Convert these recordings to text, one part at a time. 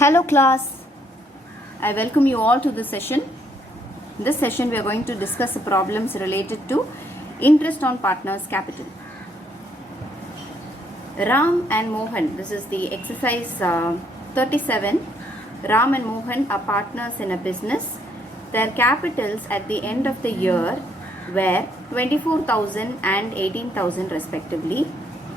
Hello class, I welcome you all to this session. In this session we are going to discuss the problems related to interest on partners' capital. Ram and Mohan, this is the exercise 37. Ram and Mohan are partners in a business. Their capitals at the end of the year were 24,000 and 18,000 respectively.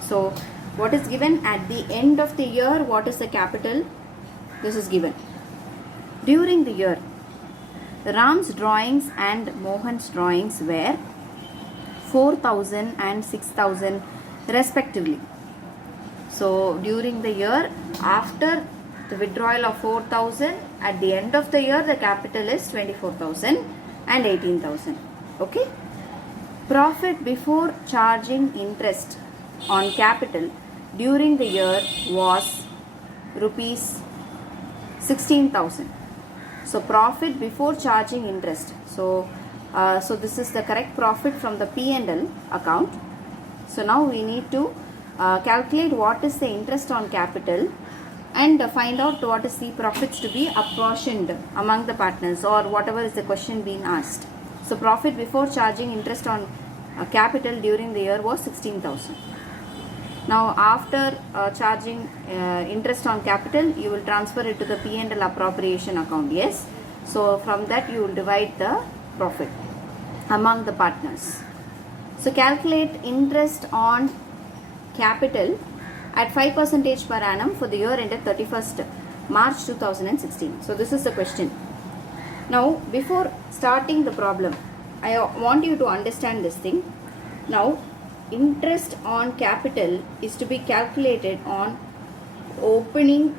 So what is given at the end of the year? What is the capital? This is given. During the year, Ram's drawings and Mohan's drawings were 4,000 and 6,000 respectively. So during the year, after the withdrawal of 4,000, at the end of the year the capital is 24,000 and 18,000. Okay. Profit before charging interest on capital during the year was rupees 16,000. So profit before charging interest. So this is the correct profit from the P&L account. So now we need to calculate what is the interest on capital and find out what is the profits to be apportioned among the partners, or whatever is the question being asked. So profit before charging interest on capital during the year was 16,000. Now after charging interest on capital, you will transfer it to the P&L appropriation account. Yes. So from that you will divide the profit among the partners. So calculate interest on capital at 5% per annum for the year ended 31st March 2016. So this is the question. Now before starting the problem, I want you to understand this thing. Now interest on capital is to be calculated on opening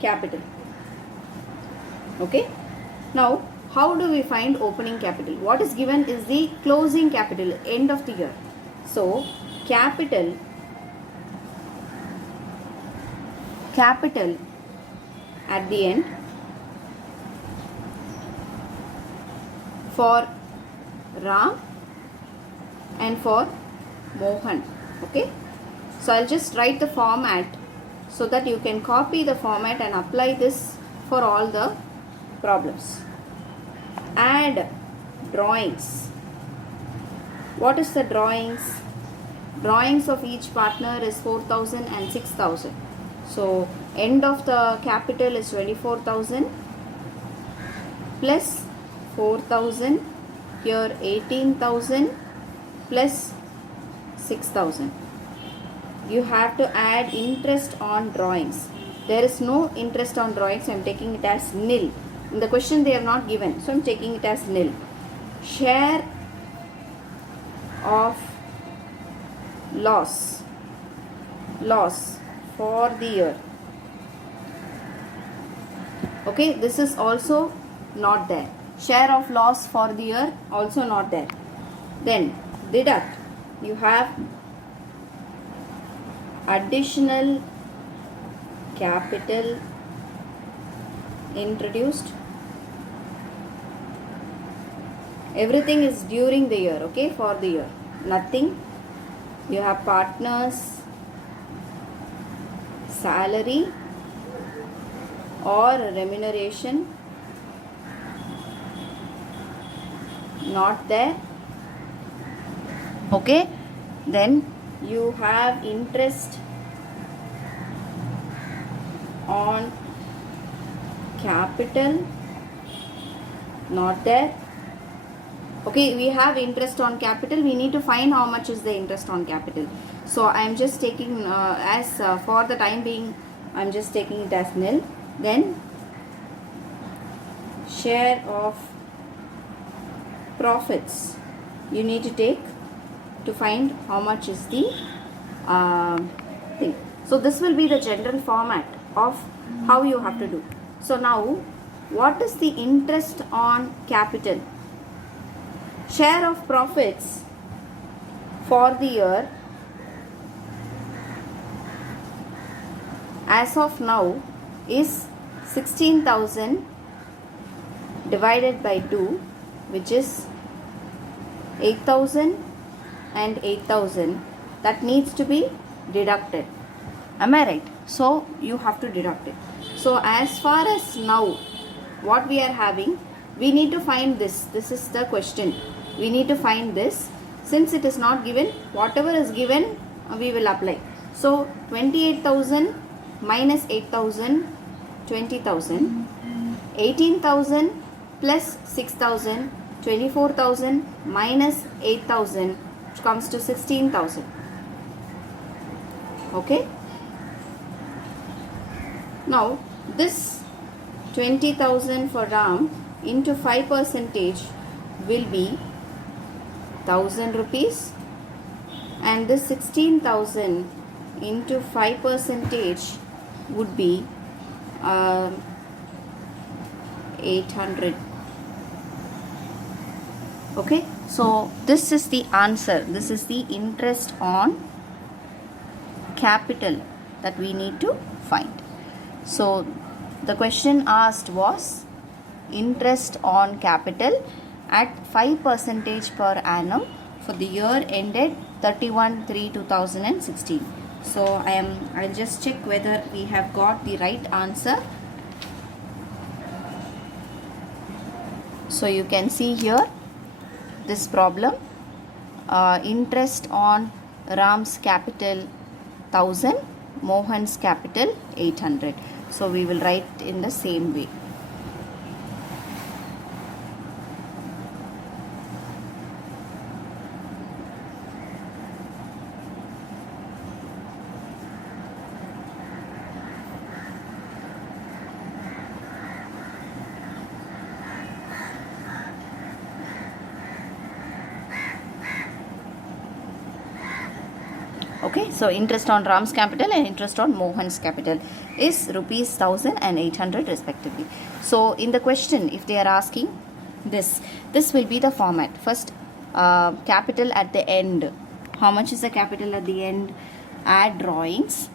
capital. Okay. Now how do we find opening capital? What is given is the closing capital, end of the year. So capital at the end for Ram and for Mohan. Okay. So I'll just write the format so that you can copy the format and apply this for all the problems. Add drawings. What is the drawings? Drawings of each partner is 4,000 and 6,000. So end of the capital is 24,000 plus 4,000, here 18,000 plus 6,000. You have to add interest on drawings. There is no interest on drawings, so I am taking it as nil. In the question they have not given, so I am taking it as nil. Share of loss for the year. Okay, this is also not there. Share of loss for the year also not there. Then deduct. You have additional capital introduced. Everything is during the year, okay, for the year. Nothing. You have partners, salary or remuneration, not there. Okay. Then you have interest on capital, not there. Okay, we have interest on capital. We need to find how much is the interest on capital. So I am just taking for the time being, I am just taking it as nil. Then share of profits you need to take to find how much is the thing. So this will be the general format of how you have to do. So now what is the interest on capital? Share of profits for the year as of now is 16,000 divided by 2, which is 8,000 and 8,000. That needs to be deducted. Am I right? So you have to deduct it. So as far as now, what we are having, we need to find this. This is the question. We need to find this. Since it is not given, whatever is given, we will apply. So 28,000 minus 8,000, 20,000. 18,000 plus 6,000, 24,000 minus 8,000, which comes to 16,000. Okay. Now this 20,000 for Ram into 5 percentage will be 1,000 rupees, and this 16,000 into 5 percentage would be 800. Okay, so this is the answer. This is the interest on capital that we need to find. So the question asked was interest on capital at 5 percentage per annum for the year ended 31/3/2016. So I'll just check whether we have got the right answer. So you can see here this problem, interest on Ram's capital 1,000, Mohan's capital 800. So we will write in the same way. Okay, so interest on Ram's capital and interest on Mohan's capital is rupees 1,000 and 800 respectively. So in the question, if they are asking this will be the format. First, capital at the end. How much is the capital at the end? Add drawings.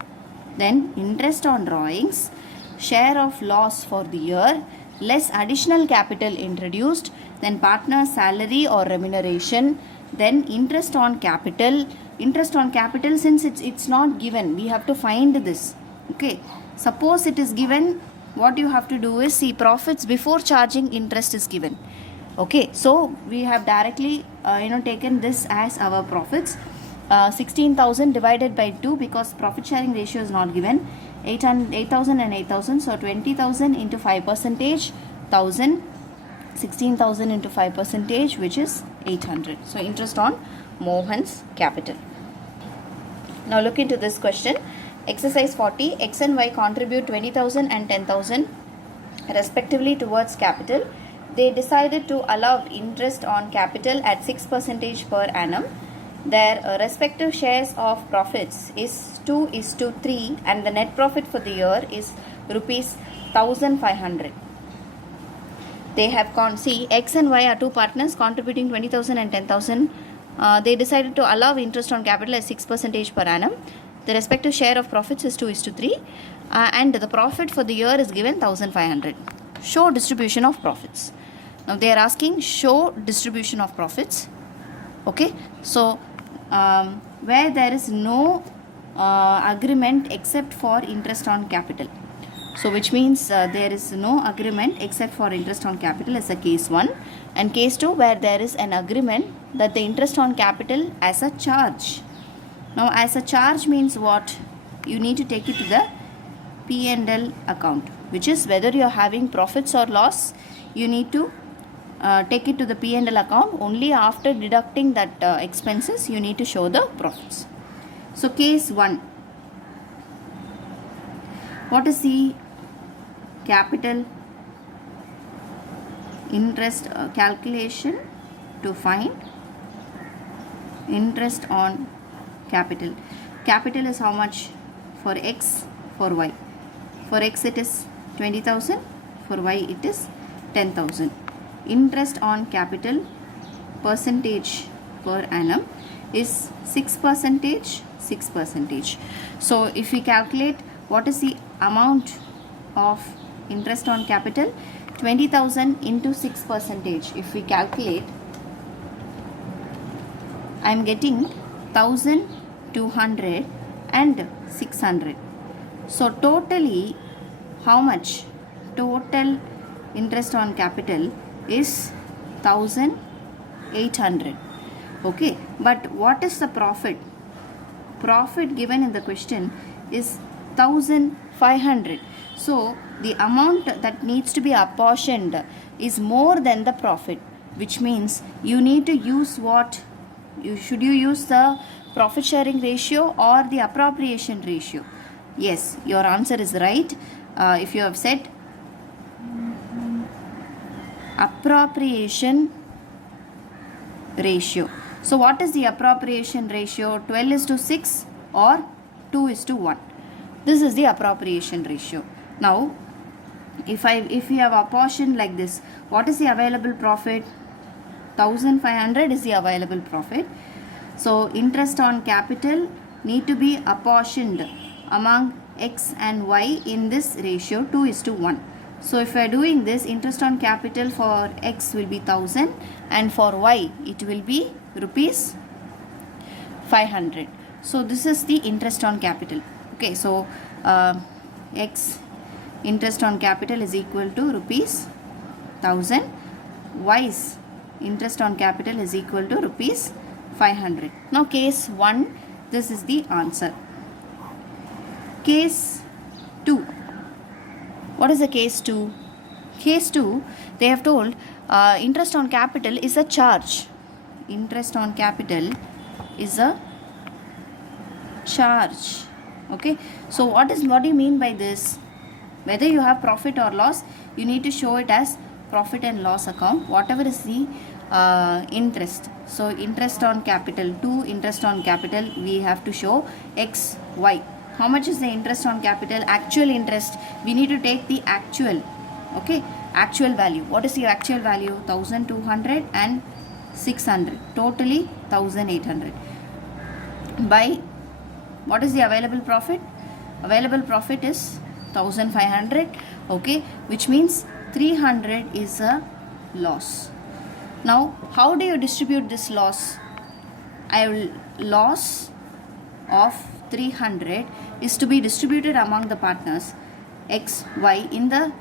Then interest on drawings. Share of loss for the year. Less additional capital introduced. Then partner's salary or remuneration. Then interest on capital. Interest on capital, since it's not given, we have to find this. Okay, suppose it is given, what you have to do is see profits before charging interest is given. Okay, so we have directly taken this as our profits. 16,000 divided by 2 because profit sharing ratio is not given. 8,000 and 8,000, so 20,000 into 5 percentage, 1,000. 16,000 into 5 percentage, which is 800. So interest on Mohan's capital. Now look into this question. Exercise 40. X and Y contribute 20,000 and 10,000 respectively towards capital. They decided to allow interest on capital at 6 percentage per annum. Their respective shares of profits is 2:3 and the net profit for the year is rupees 1,500. They have see X and Y are two partners contributing 20,000 and 10,000. They decided to allow interest on capital at 6 percentage per annum. The respective share of profits is 2:3 and the profit for the year is given 1,500. Show distribution of profits. Now they are asking show distribution of profits. Okay, so where there is no agreement except for interest on capital. So which means there is no agreement except for interest on capital is a case 1, and case 2 where there is an agreement that the interest on capital as a charge. Now as a charge means what? You need to take it to the P&L account, which is whether you are having profits or loss, you need to take it to the P&L account. Only after deducting that expenses you need to show the profits. So case 1, what is the capital interest calculation to find interest on capital? Capital is how much for X, for Y? For X it is 20,000, for Y it is 10,000. Interest on capital percentage per annum is 6 percentage, 6 percentage. So if we calculate what is the amount of interest on capital, 20,000 into 6 percentage, if we calculate, I am getting 1,200 and 600. So totally how much? Total interest on capital is 1800. Okay, but what is the profit? Profit given in the question is 1500. So the amount that needs to be apportioned is more than the profit, which means you need to use what? Should you use the profit sharing ratio or the appropriation ratio? Yes, your answer is right. If you have said appropriation ratio. So what is the appropriation ratio? 12:6 or 2:1. This is the appropriation ratio. Now if we have apportioned like this, what is the available profit? 1500 is the available profit. So interest on capital need to be apportioned among x and y in this ratio 2:1. So if we are doing this, interest on capital for x will be 1000 and for y it will be rupees 500. So this is the interest on capital. Okay, so x interest on capital is equal to rupees 1000. Y's interest on capital is equal to rupees 500. Now case 1, this is the answer. Case 2. What is the case 2? Case 2, they have told interest on capital is a charge. Interest on capital is a charge. Okay, so what do you mean by this? Whether you have profit or loss, you need to show it as profit and loss account, whatever is the interest. So interest on capital, to interest on capital, we have to show x, y. How much is the interest on capital? Actual interest, we need to take the actual. Okay, actual value. What is the actual value? 1200 and 600, totally 1800. By what is the available profit? Available profit is 1500. Okay, which means 300 is a loss. Now how do you distribute this loss? Loss of 300 is to be distributed among the partners x, y in the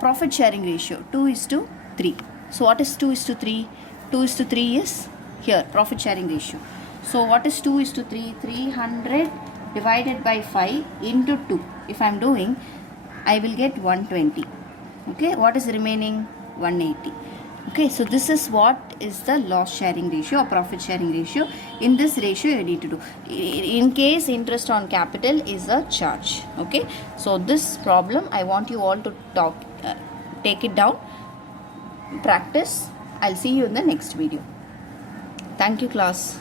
profit sharing ratio 2:3. So what is 2:3? 2:3 is here profit sharing ratio. So what is 2:3? 300 divided by 5 into 2. If I am doing, I will get 120. Okay, what is remaining? 180. Okay, so this is what is the loss sharing ratio or profit sharing ratio. In this ratio you need to do, in case interest on capital is a charge. Okay, so this problem I want you all to take it down, practice. I'll see you in the next video. Thank you, class.